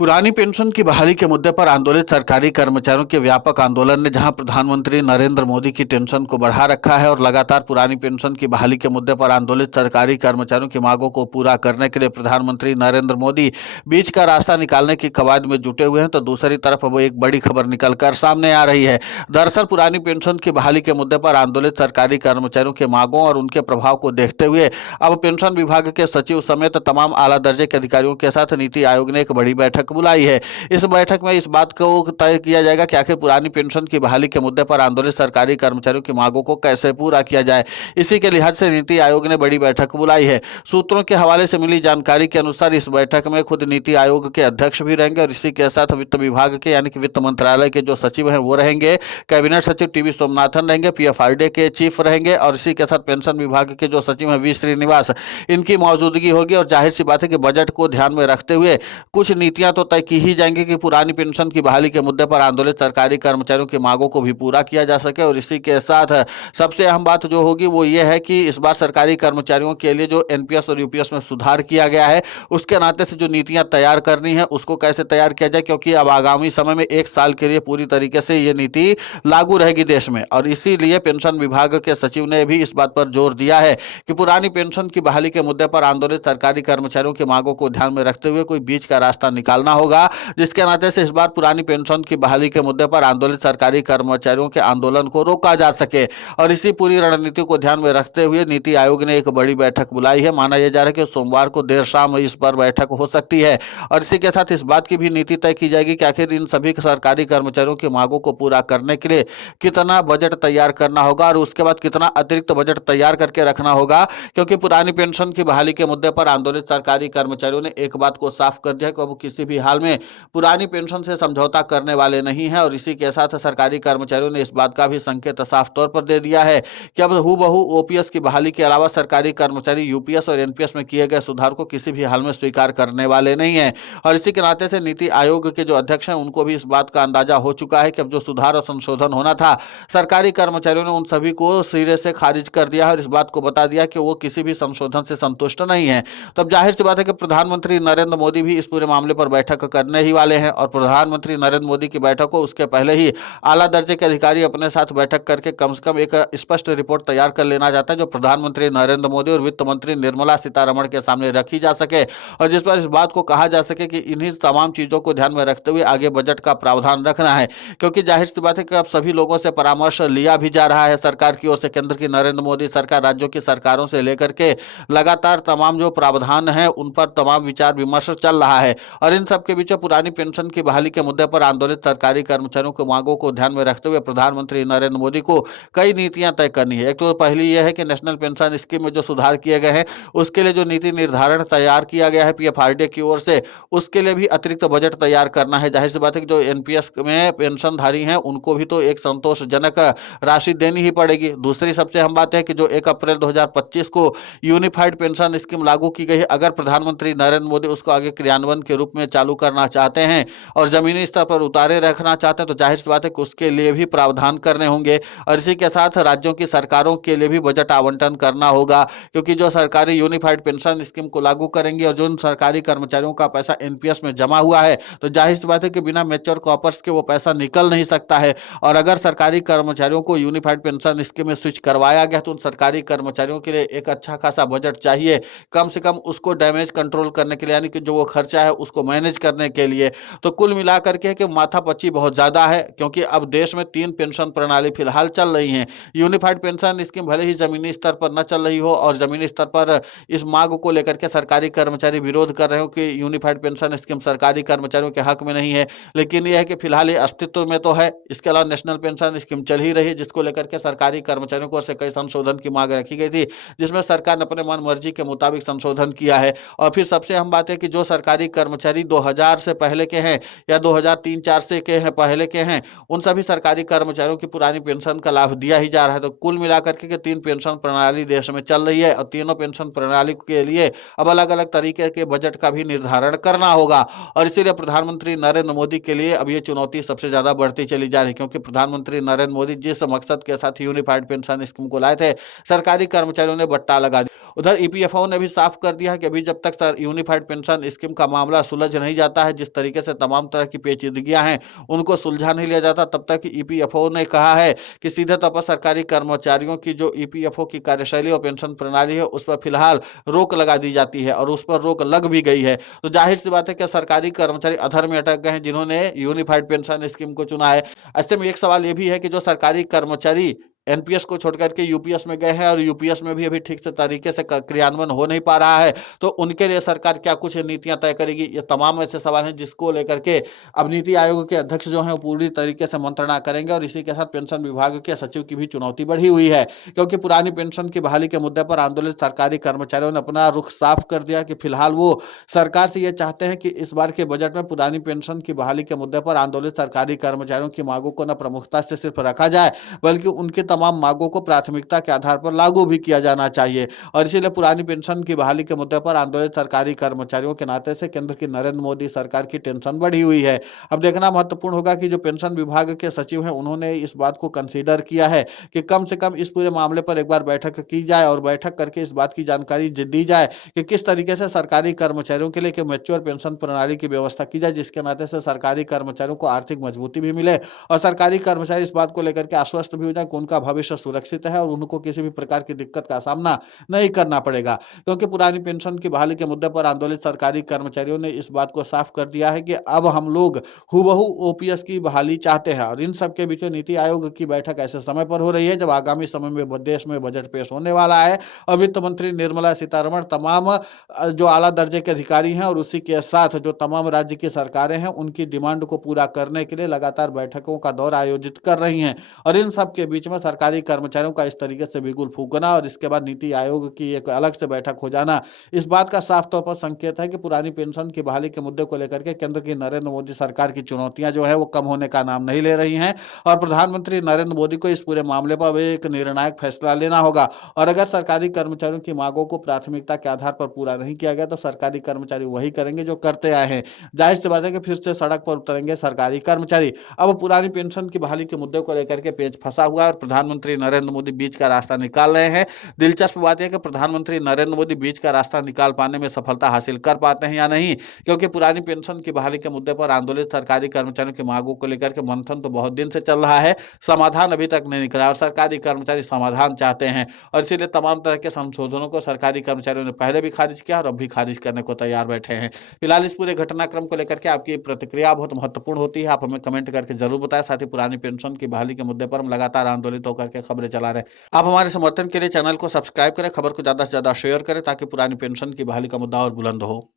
पुरानी पेंशन की बहाली के मुद्दे पर आंदोलित सरकारी कर्मचारियों के व्यापक आंदोलन ने जहां प्रधानमंत्री नरेंद्र मोदी की टेंशन को बढ़ा रखा है और लगातार पुरानी पेंशन की बहाली के मुद्दे पर आंदोलित सरकारी कर्मचारियों की मांगों को पूरा करने के लिए प्रधानमंत्री नरेंद्र मोदी बीच का रास्ता निकालने की कवायद में जुटे हुए हैं, तो दूसरी तरफ अब एक बड़ी खबर निकलकर सामने आ रही है। दरअसल पुरानी पेंशन की बहाली के मुद्दे पर आंदोलित सरकारी कर्मचारियों के मांगों और उनके प्रभाव को देखते हुए अब पेंशन विभाग के सचिव समेत तमाम आला दर्जे के अधिकारियों के साथ नीति आयोग ने एक बड़ी बैठक बुलाई है। इस बैठक में इस बात को तय किया जाएगा कि आखिर पुरानी पेंशन की बहाली के मुद्दे पर आंदोलित सरकारी कर्मचारियों की मांगों को कैसे पूरा किया जाए। इसी के लिहाज से नीति आयोग ने बड़ी बैठक बुलाई है। सूत्रों के हवाले से मिली जानकारी के अनुसार इस बैठक में खुद नीति आयोग के अध्यक्ष भी रहेंगे और इसी के साथ वित्त विभाग के यानी कि वित्त मंत्रालय के जो सचिव हैं वो रहेंगे, कैबिनेट सचिव टीवी सोमनाथन रहेंगे, पीएफआरडीए के चीफ रहेंगे और इसी के साथ पेंशन विभाग के जो सचिव हैं वी श्रीनिवास, इनकी मौजूदगी होगी। और जाहिर सी बात है कि बजट को ध्यान में रखते हुए कुछ नीतियां तो तय की ही जाएंगी कि पुरानी पेंशन की बहाली के मुद्दे पर आंदोलित सरकारी कर्मचारियों की मांगों को भी पूरा किया जा सके। और इसी के साथ सबसे अहम बात जो होगी वो ये है कि इस बार सरकारी कर्मचारियों के लिए जो एनपीएस और यूपीएस में सुधार किया गया है, उसके नाते से जो नीतियां तैयार करनी है उसको कैसे तैयार किया जाए, क्योंकि अब आगामी समय में एक साल के लिए पूरी तरीके से ये नीति लागू रहेगी देश में। और इसीलिए पेंशन विभाग के सचिव ने भी इस बात पर जोर दिया है कि पुरानी पेंशन की बहाली के मुद्दे पर आंदोलित सरकारी कर्मचारियों की मांगों को ध्यान में रखते हुए कोई बीच का रास्ता निकालना होगा, जिसके नाते से इस बार पुरानी पेंशन की बहाली के मुद्दे पर आंदोलित सरकारी कर्मचारियों के आंदोलन को रोका जा सके। और इसी पूरी रणनीति को ध्यान में रखते हुए नीति आयोग ने एक बड़ी बैठक बुलाई है। माना यह जा रहा है कि सोमवार को देर शाम इस पर बैठक हो सकती है। और इसी के साथ इस बात की भी नीति तय की जाएगी कि आखिर इन सभी सरकारी कर्मचारियों की मांगों को पूरा करने के लिए कितना बजट तैयार करना होगा और उसके बाद कितना अतिरिक्त बजट तैयार करके रखना होगा, क्योंकि पुरानी पेंशन की बहाली के मुद्दे पर आंदोलित सरकारी कर्मचारियों ने एक बात को साफ कर दिया कि वो किसी भी हाल में पुरानी पेंशन से समझौता करने वाले नहीं है। और इसी के साथ सरकारी कर्मचारियों ने इस बात का भी संकेत साफ तौर पर दे दिया है कि अब हूबहू ओपीएस की बहाली के अलावा सरकारी कर्मचारी यूपीएस और एनपीएस में किए गए सुधार को किसी भी हाल में स्वीकार करने वाले नहीं है। और इसी के नाते से नीति आयोग के जो अध्यक्ष हैं उनको भी इस बात का अंदाजा हो चुका है कि अब जो सुधार और संशोधन होना था, सरकारी कर्मचारियों ने उन सभी को सिरे से खारिज कर दिया है और इस बात को बता दिया कि वो किसी भी संशोधन से संतुष्ट नहीं है। तो अब जाहिर सी बात है कि प्रधानमंत्री नरेंद्र मोदी भी इस पूरे मामले पर बैठक करने ही वाले हैं और प्रधानमंत्री नरेंद्र मोदी की बैठक को उसके पहले ही आला दर्जे के अधिकारी अपने साथ बैठक करके कम से कम एक स्पष्ट रिपोर्ट तैयार कर लेना चाहता है, जो प्रधानमंत्री नरेंद्र मोदी और वित्त मंत्री निर्मला सीतारमण के सामने रखी जा सके और जिस पर इस बात को कहा जा सके कि इन्हीं तमाम चीजों को ध्यान में रखते हुए आगे बजट का प्रावधान रखना है। क्योंकि जाहिर सी बात है कि अब सभी लोगों से परामर्श लिया भी जा रहा है सरकार की ओर से, केंद्र की नरेंद्र मोदी सरकार, राज्यों की सरकारों से लेकर के लगातार तमाम जो प्रावधान है उन पर तमाम विचार विमर्श चल रहा है। और इन सबके बीच पुरानी पेंशन की बहाली के मुद्दे पर आंदोलित सरकारी कर्मचारियों की मांगों को ध्यान में रखते हुए प्रधानमंत्री नरेंद्र मोदी को कई नीतियां तय करनी है। एक तो पहली यह है कि नेशनल पेंशन स्कीम में जो सुधार किए गए हैं उसके लिए जो नीति निर्धारण तैयार किया गया है पीएफआरडीए की ओर से, उसके लिए भी अतिरिक्त बजट तैयार करना है। जाहिर सी बात है कि जो एनपीएस में पेंशनधारी हैं उनको भी तो एक संतोषजनक राशि देनी ही पड़ेगी। दूसरी सबसे अहम बात है कि जो 1 अप्रैल 2025 को यूनिफाइड पेंशन स्कीम लागू की गई है, अगर प्रधानमंत्री नरेंद्र मोदी उसको आगे क्रियान्वयन के रूप में चालू करना चाहते हैं और जमीनी स्तर पर उतारे रखना चाहते हैं तो जाहिर सी बात है कि उसके लिए भी प्रावधान करने होंगे। और इसी के साथ राज्यों की सरकारों के लिए भी बजट आवंटन करना होगा, क्योंकि जो सरकारी यूनिफाइड पेंशन स्कीम को लागू करेंगे और जो सरकारी कर्मचारियों का पैसा एनपीएस में जमा हुआ है तो जाहिर सी बात है कि बिना मैच्योर कॉपर्स के वो पैसा निकल नहीं सकता है। और अगर सरकारी कर्मचारियों को यूनिफाइड पेंशन स्कीम में स्विच करवाया गया तो उन सरकारी कर्मचारियों के लिए एक अच्छा खासा बजट चाहिए, कम से कम उसको डैमेज कंट्रोल करने के लिए, यानी कि जो वो खर्चा है उसको मैनेज करने के लिए। तो कुल मिलाकर के कि माथापच्ची बहुत ज्यादा है, क्योंकि अब देश में 3 पेंशन प्रणाली फिलहाल चल रही हैं। यूनिफाइड पेंशन स्कीम भले ही जमीनी स्तर पर न चल रही हो और जमीनी स्तर पर इस मांग को लेकर के सरकारी कर्मचारी विरोध कर रहे हो कि यूनिफाइड पेंशन स्कीम सरकारी कर्मचारियों के हक में नहीं है, लेकिन यह है कि फिलहाल ये अस्तित्व में तो है। इसके अलावा नेशनल पेंशन स्कीम चल ही रही है जिसको लेकर के सरकारी कर्मचारियों को से कई संशोधन की मांग रखी गई थी, जिसमें सरकार ने अपने मन मर्जी के मुताबिक संशोधन किया है। और फिर सबसे अहम बात है कि जो सरकारी कर्मचारी 2000 से पहले के हैं या 2003-4 से के हैं पहले के हैं, उन सभी सरकारी कर्मचारियों की पुरानी पेंशन का लाभ दिया ही जा रहा है। तो कुल मिलाकर के 3 पेंशन प्रणाली देश में चल रही है और तीनों पेंशन प्रणाली के लिए अब अलग अलग तरीके के बजट का भी निर्धारण करना होगा। और इसीलिए प्रधानमंत्री नरेंद्र मोदी के लिए अब ये चुनौती सबसे ज्यादा बढ़ती चली जा रही है, क्योंकि प्रधानमंत्री नरेंद्र मोदी जिस मकसद के साथ यूनिफाइड पेंशन स्कीम को लाए थे, सरकारी कर्मचारियों ने बट्टा लगा दिया। उधर ईपीएफओ ने भी साफ कर दिया है कि अभी जब तक यूनिफाइड पेंशन स्कीम का मामला सुलझ नहीं नहीं जाता है, जिस तरीके से तमाम तरह की पेचीदगियां हैं उनको सुलझा नहीं लिया जाता, तब तक ईपीएफओ ने कहा है कि सीधे तौर पर सरकारी कर्मचारियों की जो ईपीएफओ की कार्यशैली और पेंशन प्रणाली है उस पर फिलहाल रोक लगा दी जाती है और उस पर रोक लग भी गई है। तो जाहिर सी बात है कि सरकारी कर्मचारी अधर में अटक गए हैं जिन्होंने यूनिफाइड पेंशन स्कीम को चुना है। ऐसे में एक सवाल ये भी है कि जो सरकारी कर्मचारी एनपीएस को छोड़कर के यूपीएस में गए हैं और यूपीएस में भी अभी ठीक से तरीके से क्रियान्वयन हो नहीं पा रहा है, तो उनके लिए सरकार क्या कुछ नीतियां तय करेगी? ये तमाम ऐसे सवाल हैं जिसको लेकर के अब नीति आयोग के अध्यक्ष जो हैं वो पूरी तरीके से मंत्रणा करेंगे और इसी के साथ पेंशन विभाग के सचिव की भी चुनौती बढ़ी हुई है, क्योंकि पुरानी पेंशन की बहाली के मुद्दे पर आंदोलित सरकारी कर्मचारियों ने अपना रुख साफ कर दिया कि फिलहाल वो सरकार से ये चाहते हैं कि इस बार के बजट में पुरानी पेंशन की बहाली के मुद्दे पर आंदोलित सरकारी कर्मचारियों की मांगों को न प्रमुखता से सिर्फ रखा जाए, बल्कि उनकी तमाम मांगों को प्राथमिकता के आधार पर लागू भी किया जाना चाहिए। और इसीलिए पुरानी पेंशन की बहाली के मुद्दे पर आंदोलित सरकारी कर्मचारियों के नाते से केंद्र की नरेंद्र मोदी सरकार की टेंशन बढ़ी हुई है। अब देखना महत्वपूर्ण होगा कि जो पेंशन विभाग के सचिव हैं उन्होंने इस बात को कंसीडर किया है कि कम से कम इस पूरे मामले पर एक बार बैठक की जाए और बैठक करके इस बात की जानकारी दी जाए कि किस तरीके से सरकारी कर्मचारियों के लिए एक मैच्योर पेंशन प्रणाली की व्यवस्था की जाए, जिसके नाते से सरकारी कर्मचारियों को आर्थिक मजबूती भी मिले और सरकारी कर्मचारी इस बात को लेकर के आश्वस्त भी हो जाए कि उनका भविष्य सुरक्षित है और उनको किसी भी प्रकार की दिक्कत का सामना नहीं करना पड़ेगा। क्योंकि पुरानी पेंशन की बहाली के मुद्दे पर आंदोलित सरकारी कर्मचारियों ने इस बात को साफ कर दिया है कि अब हम लोग हूबहू ओपीएस की बहाली चाहते हैं और इन सब के बीच नीति आयोग की बैठक ऐसे समय पर हो रही है जब आगामी समय में देश में बजट पेश होने वाला है और वित्त मंत्री निर्मला सीतारमण तमाम जो आला दर्जे के अधिकारी हैं और उसी के साथ जो तमाम राज्य की सरकारें हैं उनकी डिमांड को पूरा करने के लिए लगातार बैठकों का दौर आयोजित कर रही हैं। और इन सब के बीच में सरकारी कर्मचारियों का इस तरीके से बिगुल फूकना और इसके बाद नीति आयोग की एक अलग से बैठक हो जाना इस बात का साफ तौर पर संकेत है कि पुरानी पेंशन की बहाली के मुद्दे को लेकर के केंद्र की नरेंद्र मोदी सरकार की चुनौतियां जो है वो कम होने का नाम नहीं ले रही हैं और प्रधानमंत्री नरेंद्र मोदी को इस पूरे मामले पर एक निर्णायक फैसला लेना होगा। और अगर सरकारी कर्मचारियों की मांगों को प्राथमिकता के आधार पर पूरा नहीं किया गया तो सरकारी कर्मचारी वही करेंगे जो करते आए हैं। जाहिर सी बात है कि फिर से सड़क पर उतरेंगे सरकारी कर्मचारी। अब पुरानी पेंशन की बहाली के मुद्दे को लेकर के पेच फंसा हुआ है और प्रधानमंत्री नरेंद्र मोदी बीच का रास्ता निकाल रहे हैं। दिलचस्प बात यह कि प्रधानमंत्री नरेंद्र मोदी बीच का रास्ता निकाल पाने में सफलता हासिल कर पाते हैं या नहीं, क्योंकि पुरानी पेंशन की बहाली के मुद्दे पर आंदोलित सरकारी कर्मचारियों की मांगों को लेकर के मंथन तो बहुत दिन से चल रहा है, समाधान अभी तक नहीं निकला और सरकारी कर्मचारी समाधान चाहते हैं और इसीलिए तमाम तरह के संशोधनों को सरकारी कर्मचारियों ने पहले भी खारिज किया और अब भी खारिज करने को तैयार बैठे हैं। फिलहाल इस पूरे घटनाक्रम को लेकर के आपकी प्रतिक्रिया बहुत महत्वपूर्ण होती है, आप हमें कमेंट करके जरूर बताएं। साथ ही पुरानी पेंशन की बहाली के मुद्दे पर हम लगातार आंदोलित होकर के खबरें चला रहे हैं। आप हमारे समर्थन के लिए चैनल को सब्सक्राइब करें, खबर को ज्यादा से ज्यादा शेयर करें ताकि पुरानी पेंशन की बहाली का मुद्दा और बुलंद हो।